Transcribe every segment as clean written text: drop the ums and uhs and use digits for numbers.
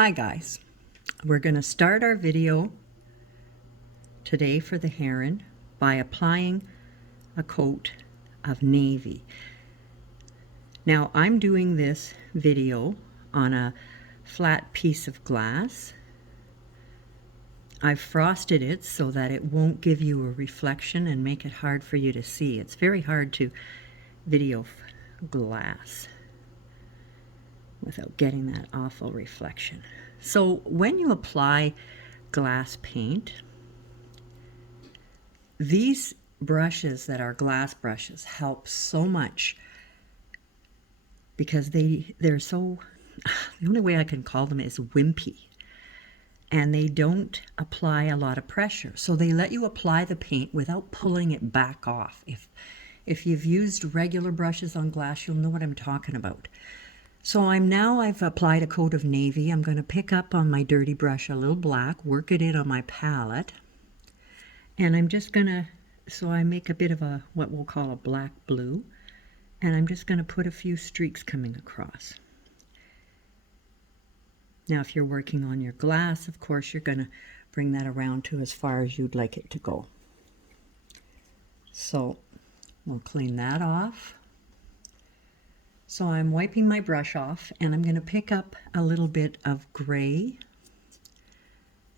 Hi guys, we're going to start our video today for the heron by applying a coat of navy. Now I'm doing this video on a flat piece of glass. I've frosted it so that it won't give you a reflection and make it hard for you to see. It's very hard to video glass without getting that awful reflection. So when you apply glass paint, these brushes that are glass brushes help so much because they're so, the only way I can call them is wimpy, and they don't apply a lot of pressure. So they let you apply the paint without pulling it back off. If you've used regular brushes on glass, you'll know what I'm talking about. So I've applied a coat of navy. I'm going to pick up on my dirty brush a little black, work it in on my palette, and I'm just going to, so I make a bit of a, what we'll call a black blue, and I'm just going to put a few streaks coming across. Now if you're working on your glass, of course you're going to bring that around to as far as you'd like it to go. So we'll clean that off. So I'm wiping my brush off, and I'm going to pick up a little bit of gray,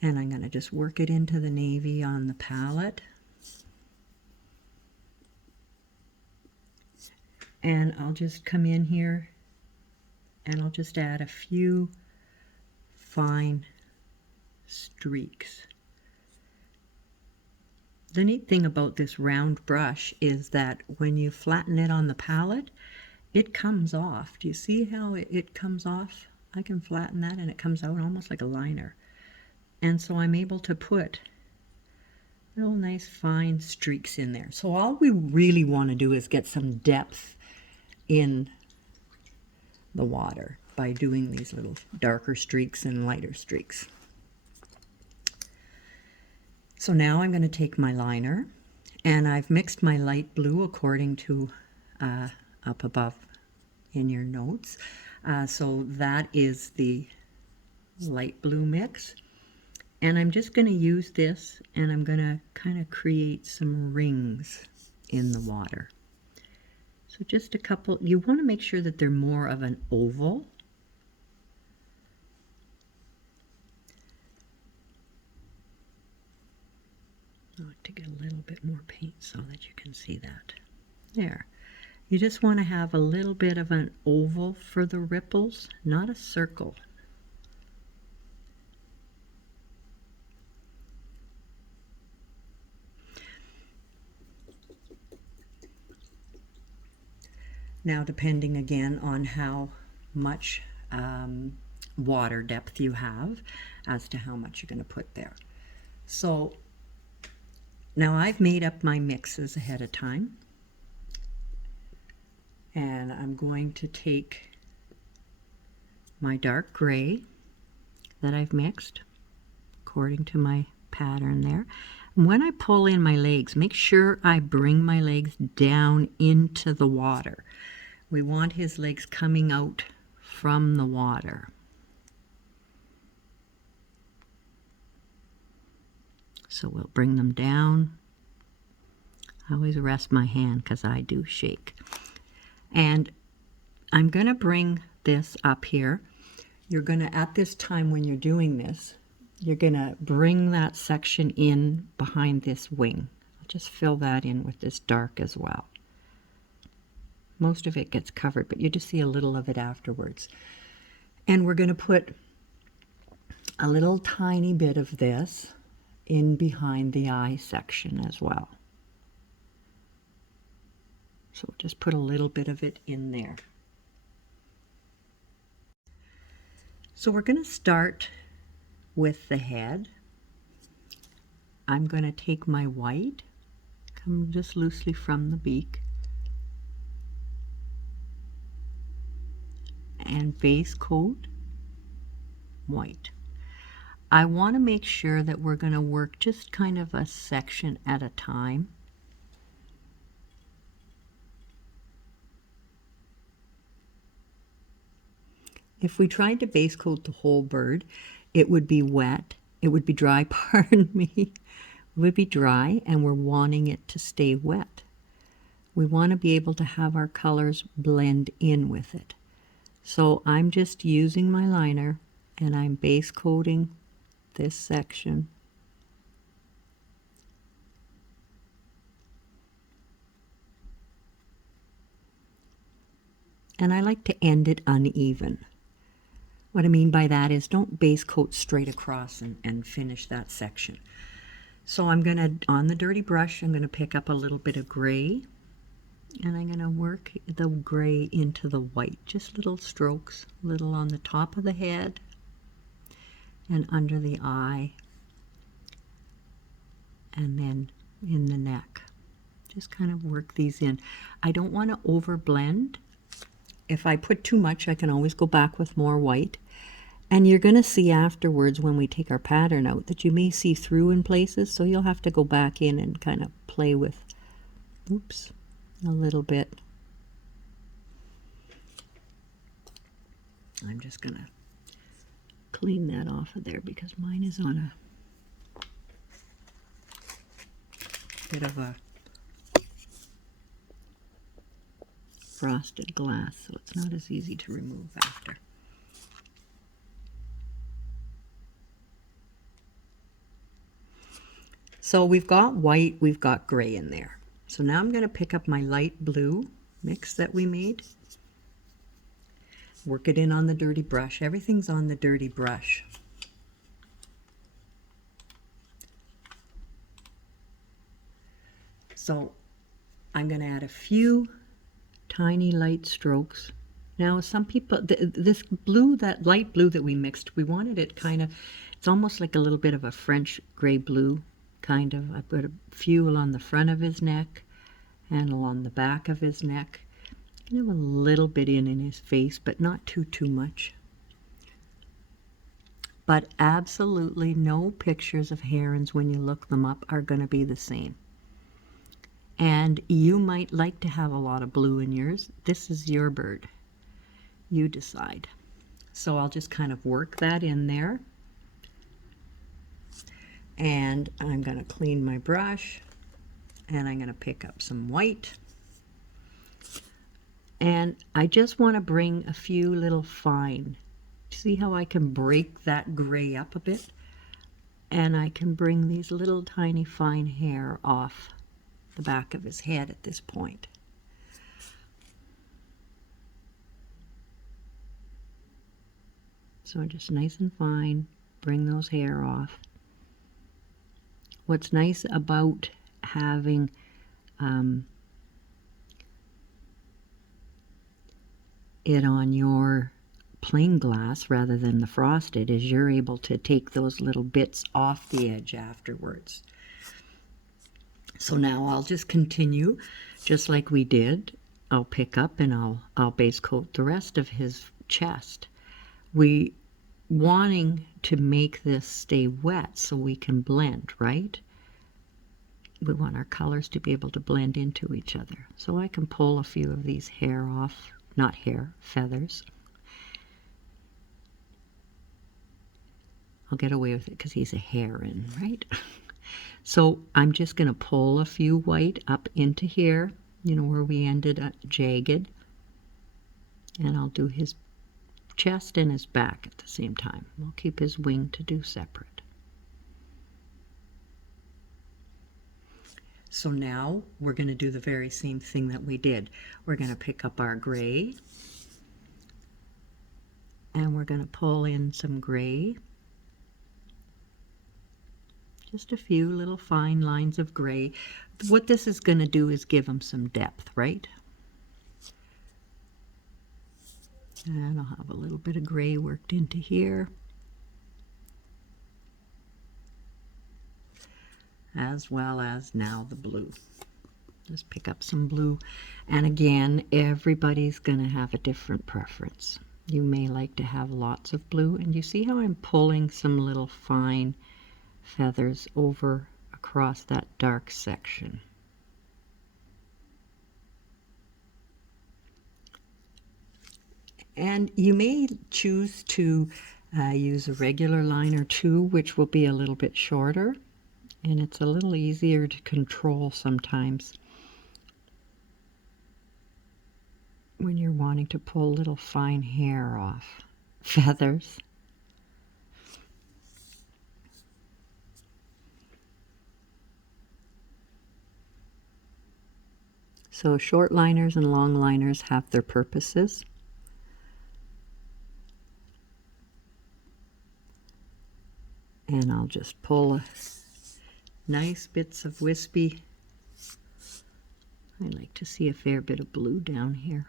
and I'm going to just work it into the navy on the palette. And I'll just come in here and I'll just add a few fine streaks. The neat thing about this round brush is that when you flatten it on the palette, it comes off. Do you see how it comes off? I can flatten that and it comes out almost like a liner. And so I'm able to put little nice fine streaks in there. So all we really want to do is get some depth in the water by doing these little darker streaks and lighter streaks. So now I'm going to take my liner, and I've mixed my light blue according to up above in your notes. So that is the light blue mix. And I'm just going to use this, and I'm going to kind of create some rings in the water. So just a couple, you want to make sure that they're more of an oval. I like to get a little bit more paint so that you can see that. There. You just want to have a little bit of an oval for the ripples, not a circle. Now, depending again on how much water depth you have as to how much you're going to put there. So now I've made up my mixes ahead of time. And I'm going to take my dark gray that I've mixed according to my pattern there. And when I pull in my legs, make sure I bring my legs down into the water. We want his legs coming out from the water. So we'll bring them down. I always rest my hand because I do shake. And I'm going to bring this up here. You're going to, at this time when you're doing this, you're going to bring that section in behind this wing. I'll just fill that in with this dark as well. Most of it gets covered, but you just see a little of it afterwards. And we're going to put a little tiny bit of this in behind the eye section as well. So just put a little bit of it in there. So we're going to start with the head. I'm going to take my white, come just loosely from the beak, and base coat white. I want to make sure that we're going to work just kind of a section at a time. If we tried to base coat the whole bird, it would be wet. It would be dry, pardon me. It would be dry, and we're wanting it to stay wet. We want to be able to have our colors blend in with it. So I'm just using my liner, and I'm base coating this section. And I like to end it uneven. What I mean by that is don't base coat straight across and finish that section. So I'm going to, on the dirty brush, I'm going to pick up a little bit of gray, and I'm going to work the gray into the white. Just little strokes, little on the top of the head and under the eye, and then in the neck. Just kind of work these in. I don't want to over blend. If I put too much, I can always go back with more white. And you're going to see afterwards when we take our pattern out that you may see through in places, so you'll have to go back in and kind of play with, oops, a little bit. I'm just going to clean that off of there because mine is on a bit of a frosted glass, so it's not as easy to remove after. So we've got white, we've got gray in there. So now I'm going to pick up my light blue mix that we made, work it in on the dirty brush. Everything's on the dirty brush. So I'm going to add a few tiny light strokes. Now some people, this blue, that light blue that we mixed, we wanted it kind of, it's almost like a little bit of a French gray blue, kind of. I put a few along the front of his neck and along the back of his neck. Kind of a little bit in his face, but not too much. But absolutely no pictures of herons when you look them up are going to be the same. And you might like to have a lot of blue in yours. This is your bird. You decide. So I'll just kind of work that in there. And I'm going to clean my brush, and I'm going to pick up some white. And I just want to bring a few little fine. See how I can break that gray up a bit? And I can bring these little tiny fine hair off the back of his head at this point. So just nice and fine, bring those hair off. What's nice about having it on your plain glass rather than the frosted is you're able to take those little bits off the edge afterwards. So now I'll just continue just like we did. I'll pick up and I'll base coat the rest of his chest. We wanting to make this stay wet so we can blend, right? We want our colors to be able to blend into each other. So I can pull a few of these hair off, not hair, feathers. I'll get away with it because he's a heron, right? So I'm just going to pull a few white up into here, you know, where we ended at jagged. And I'll do his chest and his back at the same time. We'll keep his wing to do separate. So now we're going to do the very same thing that we did. We're going to pick up our gray, and we're going to pull in some gray. Just a few little fine lines of gray. What this is going to do is give him some depth, right? And I'll have a little bit of gray worked into here, as well as now the blue. Just pick up some blue. And again, everybody's going to have a different preference. You may like to have lots of blue, and you see how I'm pulling some little fine feathers over across that dark section. And you may choose to use a regular liner too, which will be a little bit shorter, and it's a little easier to control sometimes when you're wanting to pull little fine hair off feathers. So short liners and long liners have their purposes. And I'll just pull nice bits of wispy. I like to see a fair bit of blue down here.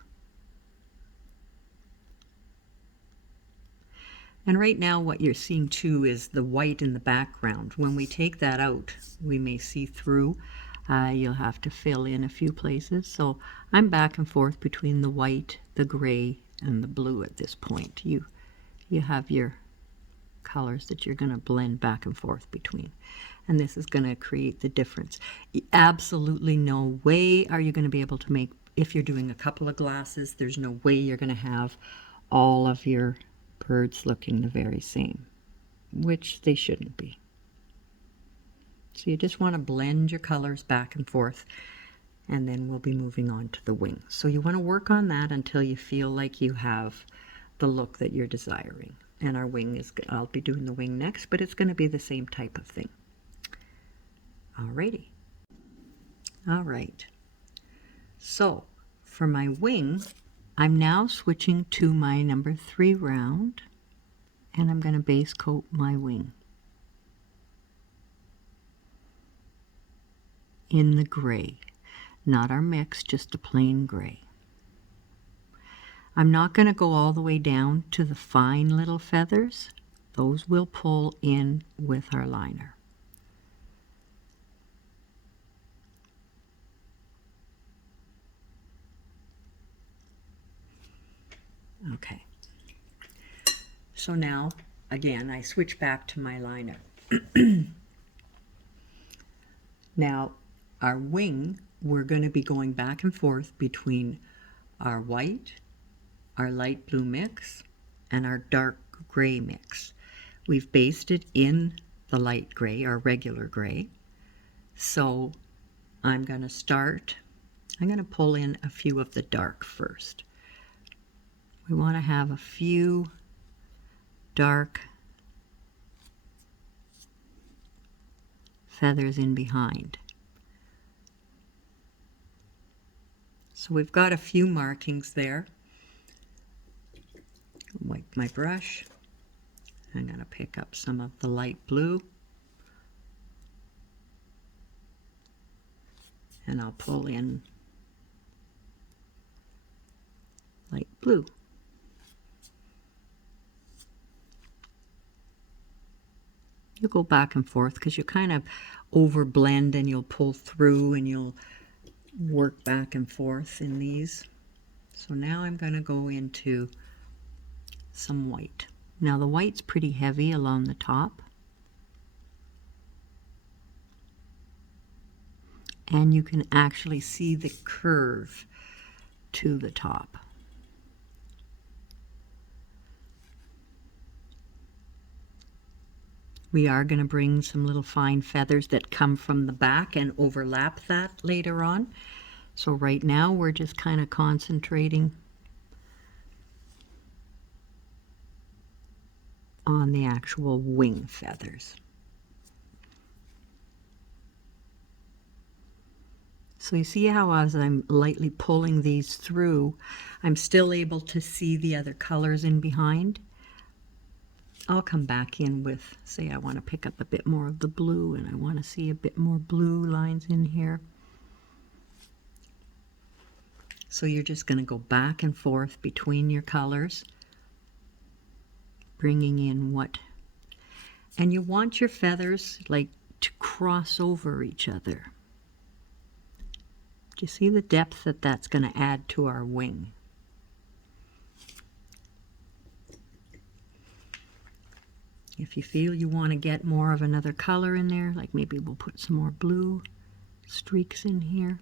And right now what you're seeing too is the white in the background. When we take that out, we may see through. You'll have to fill in a few places. So I'm back and forth between the white, the gray, and the blue at this point. You have your colors that you're going to blend back and forth between. And this is going to create the difference. Absolutely no way are you going to be able to make, if you're doing a couple of glasses, there's no way you're going to have all of your birds looking the very same, which they shouldn't be. So you just want to blend your colors back and forth, and then we'll be moving on to the wing. So you want to work on that until you feel like you have the look that you're desiring. And our wing is, I'll be doing the wing next, but it's going to be the same type of thing. Alrighty. All right. So for my wing, I'm now switching to my number 3 round, and I'm going to base coat my wing in the gray, not our mix, just a plain gray. I'm not going to go all the way down to the fine little feathers. Those will pull in with our liner. Okay. So now, again, I switch back to my liner. Now, our wing, we're going to be going back and forth between our white, our light blue mix, and our dark gray mix. We've based it in the light gray, our regular gray. So I'm going to pull in a few of the dark first. We want to have a few dark feathers in behind. So we've got a few markings there. Wipe my brush. I'm going to pick up some of the light blue, and I'll pull in light blue. You go back and forth because you kind of over blend, and you'll pull through and you'll work back and forth in these. So now I'm going to go into some white. Now the white's pretty heavy along the top, and you can actually see the curve to the top. We are going to bring some little fine feathers that come from the back and overlap that later on. So right now we're just kind of concentrating on the actual wing feathers. So you see how as I'm lightly pulling these through, I'm still able to see the other colors in behind. I'll come back in with, say I want to pick up a bit more of the blue, and I want to see a bit more blue lines in here. So you're just going to go back and forth between your colors, bringing in what, and you want your feathers like to cross over each other. Do you see the depth that that's going to add to our wing? If you feel you want to get more of another color in there, like maybe we'll put some more blue streaks in here,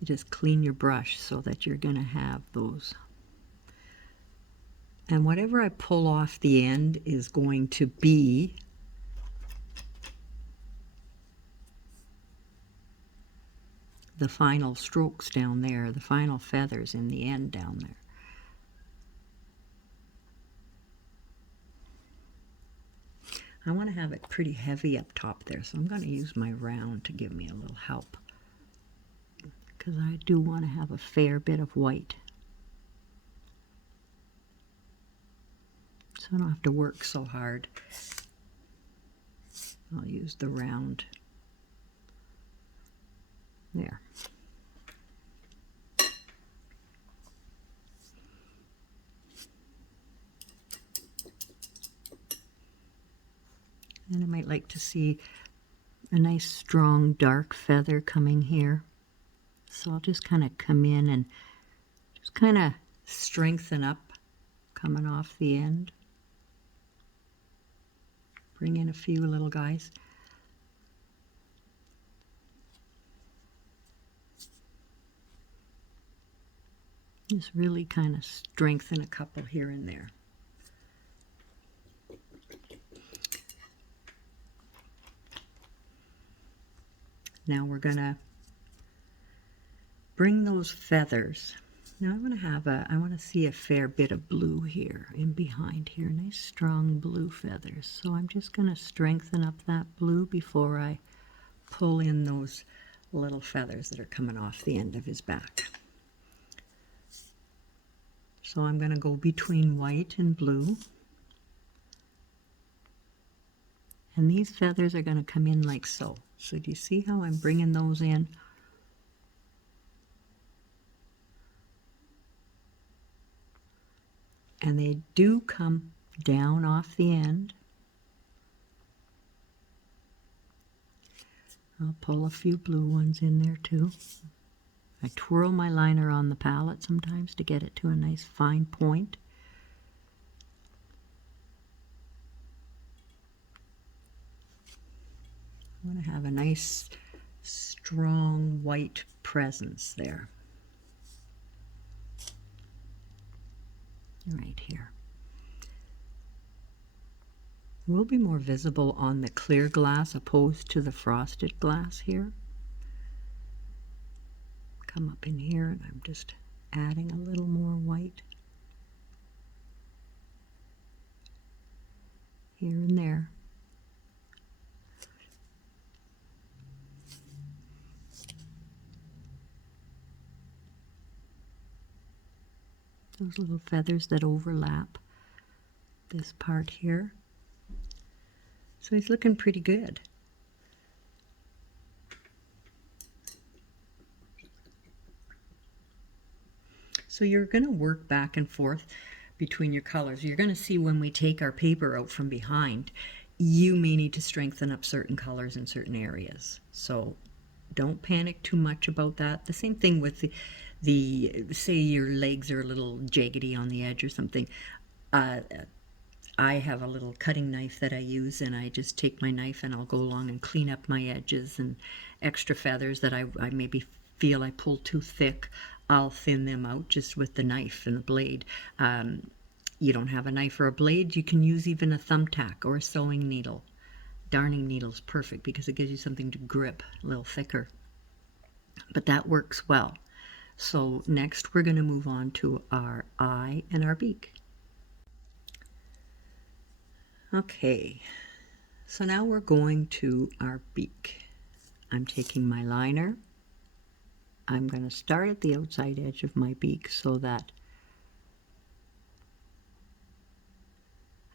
you just clean your brush so that you're going to have those And whatever I pull off the end is going to be the final strokes down there, the final feathers in the end down there. I want to have it pretty heavy up top there, so I'm going to use my round to give me a little help, because I do want to have a fair bit of white, so I don't have to work so hard. I'll use the round there. And I might like to see a nice strong dark feather coming here. So I'll just kind of come in and just kind of strengthen up coming off the end. Bring in a few little guys. Just really kind of strengthen a couple here and there. Now we're going to bring those feathers. Now I want to see a fair bit of blue here in behind here, nice strong blue feathers. So I'm just going to strengthen up that blue before I pull in those little feathers that are coming off the end of his back. So I'm going to go between white and blue. And these feathers are going to come in like so. So do you see how I'm bringing those in? And they do come down off the end. I'll pull a few blue ones in there too. I twirl my liner on the palette sometimes to get it to a nice fine point. I want to have a nice strong white presence there. Right here. Will be more visible on the clear glass opposed to the frosted glass here. Come up in here and I'm just adding a little more white here and there. Those little feathers that overlap this part here. So he's looking pretty good. So you're going to work back and forth between your colors. You're going to see when we take our paper out from behind, you may need to strengthen up certain colors in certain areas. So don't panic too much about that. The same thing with the say your legs are a little jaggedy on the edge or something. I have a little cutting knife that I use, and I just take my knife and I'll go along and clean up my edges, and extra feathers that I maybe feel I pulled too thick, I'll thin them out just with the knife and the blade. You don't have a knife or a blade, you can use even a thumbtack or a sewing needle. Darning needle's perfect because it gives you something to grip a little thicker. But that works well. So next we're going to move on to our eye and our beak. Okay, so now we're going to our beak. I'm taking my liner. I'm going to start at the outside edge of my beak so that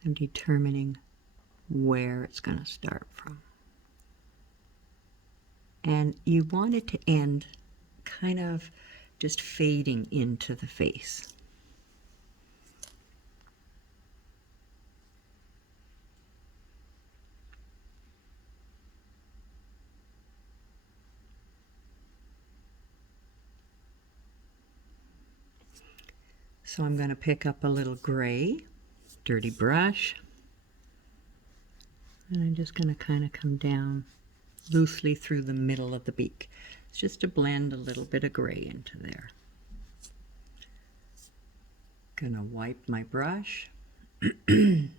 I'm determining where it's going to start from. And you want it to end kind of just fading into the face. So I'm going to pick up a little gray, dirty brush, and I'm just going to kind of come down loosely through the middle of the beak. It's just to blend a little bit of gray into there. Gonna wipe my brush and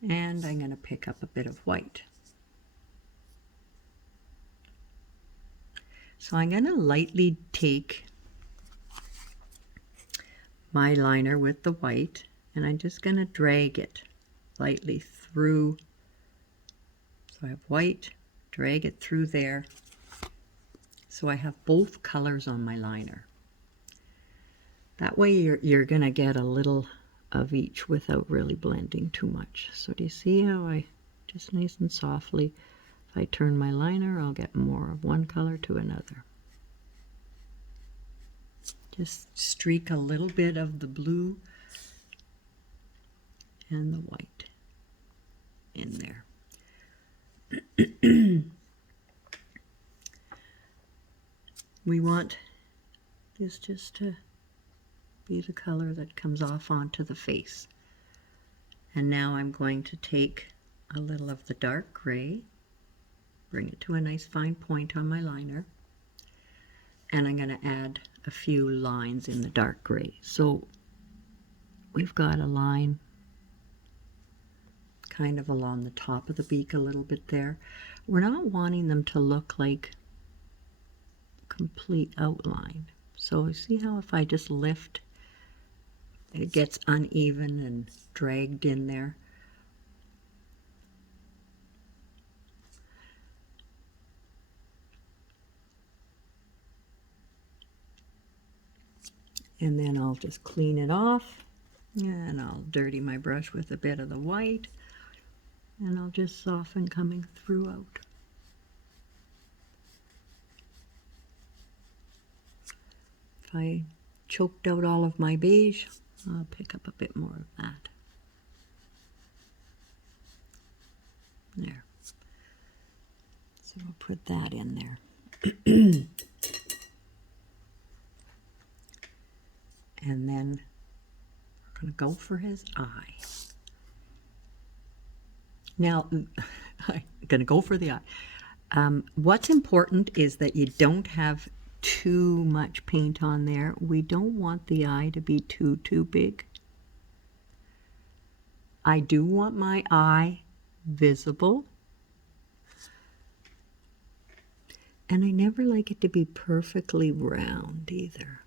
I'm gonna pick up a bit of white. So I'm gonna lightly take my liner with the white and I'm just gonna drag it lightly through. So I have white, drag it through there. So I have both colors on my liner. That way you're gonna get a little of each without really blending too much. So do you see how I just nice and softly, if I turn my liner, I'll get more of one color to another. Just streak a little bit of the blue and the white in there. We want this just to be the color that comes off onto the face. And now I'm going to take a little of the dark gray, bring it to a nice fine point on my liner, and I'm going to add a few lines in the dark gray. So we've got a line kind of along the top of the beak a little bit there. We're not wanting them to look like complete outline. So you see how if I just lift, it gets uneven and dragged in there. And then I'll just clean it off and I'll dirty my brush with a bit of the white and I'll just soften coming throughout. If I choked out all of my beige, I'll pick up a bit more of that. There. So I'll put that in there. And then we're going to go for his eye. Now, I'm going to go for the eye. What's important is that you don't have too much paint on there. We don't want the eye to be too big. I do want my eye visible. And I never like it to be perfectly round either.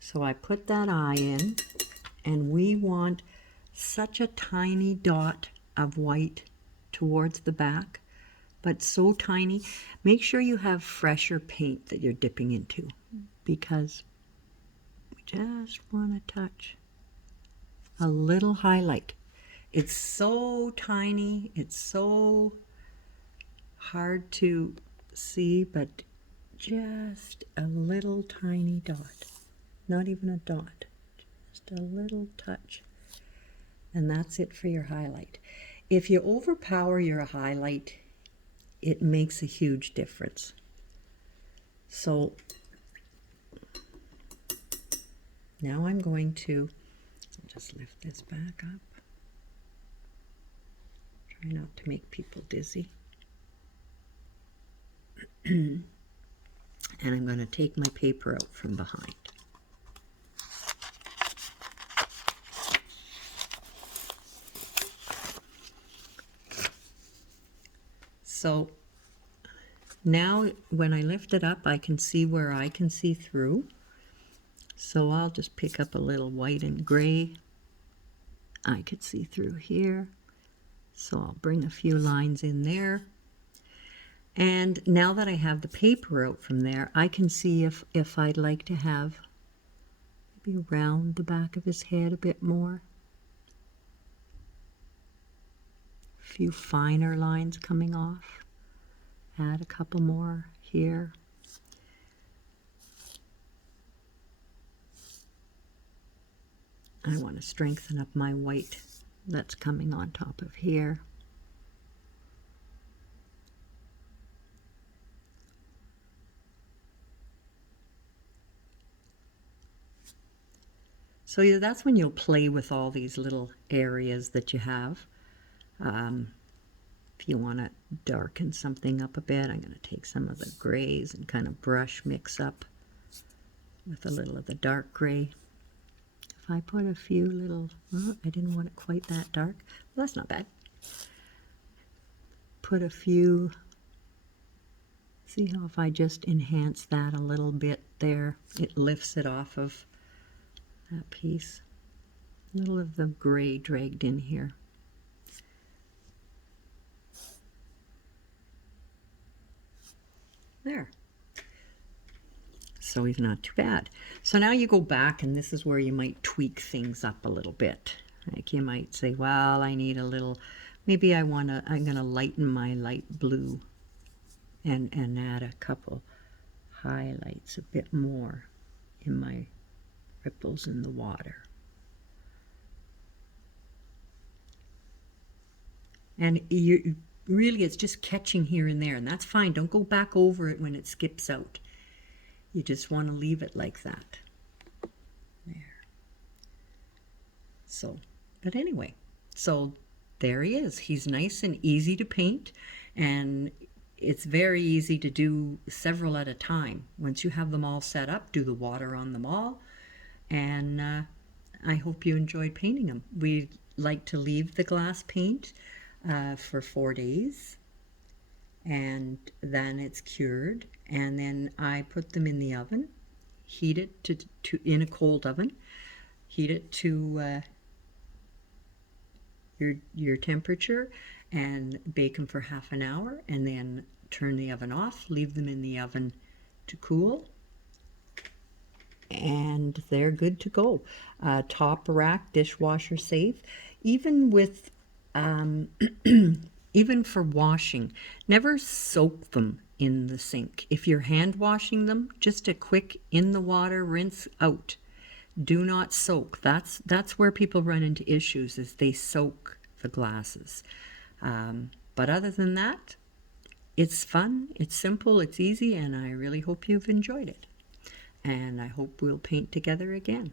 So I put that eye in, and we want such a tiny dot of white towards the back, but so tiny. Make sure you have fresher paint that you're dipping into, because we just want to touch a little highlight. It's so tiny, it's so hard to see, but just a little tiny dot. Not even a dot, just a little touch. And that's it for your highlight. If you overpower your highlight, it makes a huge difference. So now I'm going to just lift this back up. Try not to make people dizzy. And I'm going to take my paper out from behind. So now when I lift it up, I can see where I can see through. So I'll just pick up a little white and gray. I could see through here. So I'll bring a few lines in there. And now that I have the paper out from there, I can see if I'd like to have maybe around the back of his head a bit more. A few finer lines coming off. Add a couple more here. I want to strengthen up my white that's coming on top of here. So yeah, that's when you'll play with all these little areas that you have. If you want to darken something up a bit, I'm going to take some of the grays and kind of brush mix up with a little of the dark gray. If I put a few little, oh, I didn't want it quite that dark. Well, that's not bad. Put a few, see how if I just enhance that a little bit there, it lifts it off of that piece. A little of the gray dragged in here. There. So he's not too bad. So now you go back, and this is where you might tweak things up a little bit. Like you might say, well, I need a little, maybe I'm gonna lighten my light blue and add a couple highlights a bit more in my ripples in the water. And you really, it's just catching here and there, and that's fine. Don't go back over it when it skips out. You just want to leave it like that. There. So, but anyway, so there he is. He's nice and easy to paint, and it's very easy to do several at a time. Once you have them all set up, do the water on them all, and I hope you enjoyed painting them. We like to leave the glass paint for 4 days, and then it's cured, and then I put them in the oven, heat it to in a cold oven, heat it to your temperature, and bake them for half an hour, and then turn the oven off, leave them in the oven to cool, and they're good to go. Top rack, dishwasher safe. Even with even for washing, never soak them in the sink. If you're hand washing them, just a quick in the water, rinse out. Do not soak. That's where people run into issues, is they soak the glasses. But other than that, it's fun, it's simple, it's easy, and I really hope you've enjoyed it. And I hope we'll paint together again.